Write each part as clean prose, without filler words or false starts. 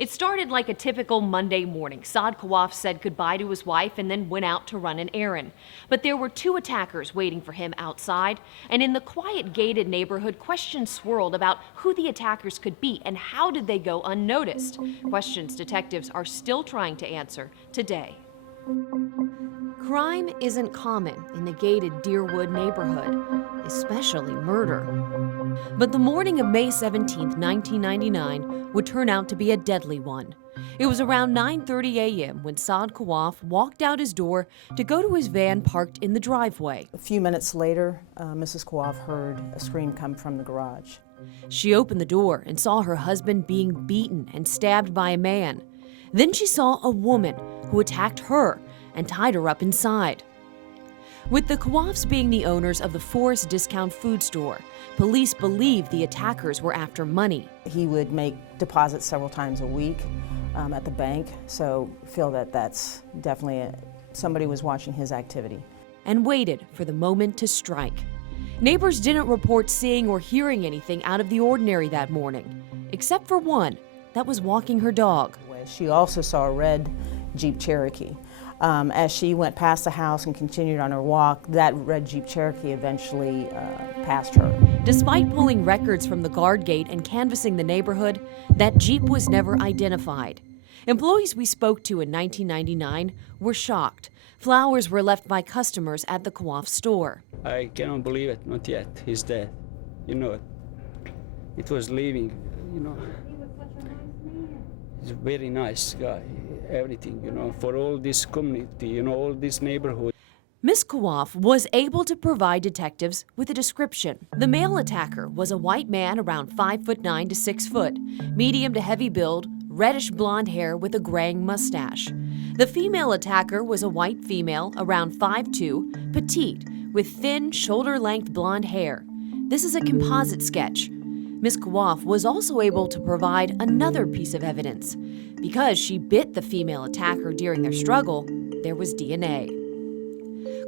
It started like a typical Monday morning. Saad Kawaf said goodbye to his wife and then went out to run an errand. But there were two attackers waiting for him outside, and in the quiet gated neighborhood, questions swirled about who the attackers could be and how did they go unnoticed. Questions detectives are still trying to answer today. Crime isn't common in the gated Deerwood neighborhood, especially murder. But the morning of May 17, 1999 would turn out to be a deadly one. It was around 9:30 a.m. when Saad Kawaf walked out his door to go to his van parked in the driveway. A few minutes later, Mrs. Kawaf heard a scream come from the garage. She opened the door and saw her husband being beaten and stabbed by a man. Then she saw a woman who attacked her and tied her up inside. With the Kawafs being the owners of the Forest Discount Food Store, police believe the attackers were after money. He would make deposits several times a week at the bank, so feel that that's definitely somebody was watching his activity. And waited for the moment to strike. Neighbors didn't report seeing or hearing anything out of the ordinary that morning, except for one that was walking her dog. She also saw a red Jeep Cherokee. As she went past the house and continued on her walk, that red Jeep Cherokee eventually passed her. Despite pulling records from the guard gate and canvassing the neighborhood, that Jeep was never identified. Employees we spoke to in 1999 were shocked. Flowers were left by customers at the Kawaf store. I cannot believe it, not yet. He's dead. You know it. It was leaving, you know. He's a very nice guy. Everything, you know, for all this community, you know, all this neighborhood. Miss Kawaf was able to provide detectives with a description. The male attacker was a white man around 5'9" to 6 foot, medium to heavy build, reddish blonde hair with a graying mustache. The female attacker was a white female around 5'2", petite, with thin, shoulder-length blonde hair. This is a composite sketch. Miss Kawaf was also able to provide another piece of evidence. Because she bit the female attacker during their struggle, there was DNA.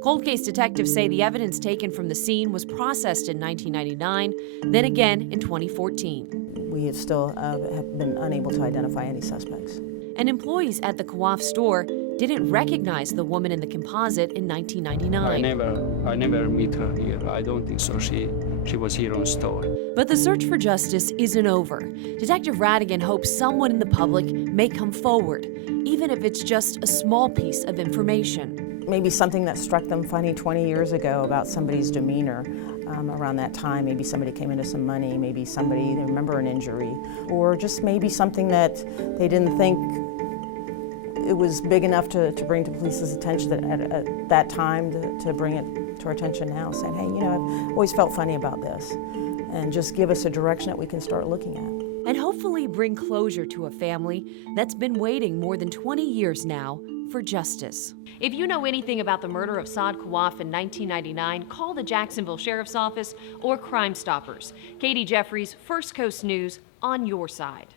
Cold case detectives say the evidence taken from the scene was processed in 1999, then again in 2014. We have still have been unable to identify any suspects. And employees at the Kawaf store didn't recognize the woman in the composite in 1999. I never meet her here. I don't think so. She was here on store. But the search for justice isn't over. Detective Radigan hopes someone in the public may come forward, even if it's just a small piece of information. Maybe something that struck them funny 20 years ago about somebody's demeanor around that time. Maybe somebody came into some money, maybe somebody, they remember an injury, or just maybe something that they didn't think it was big enough to bring to police's attention at that time to bring it to our attention now, saying, hey, you know, I've always felt funny about this, and just give us a direction that we can start looking at. And hopefully bring closure to a family that's been waiting more than 20 years now for justice. If you know anything about the murder of Saad Kawaf in 1999, call the Jacksonville Sheriff's Office or Crime Stoppers. Katie Jeffries, First Coast News, on your side.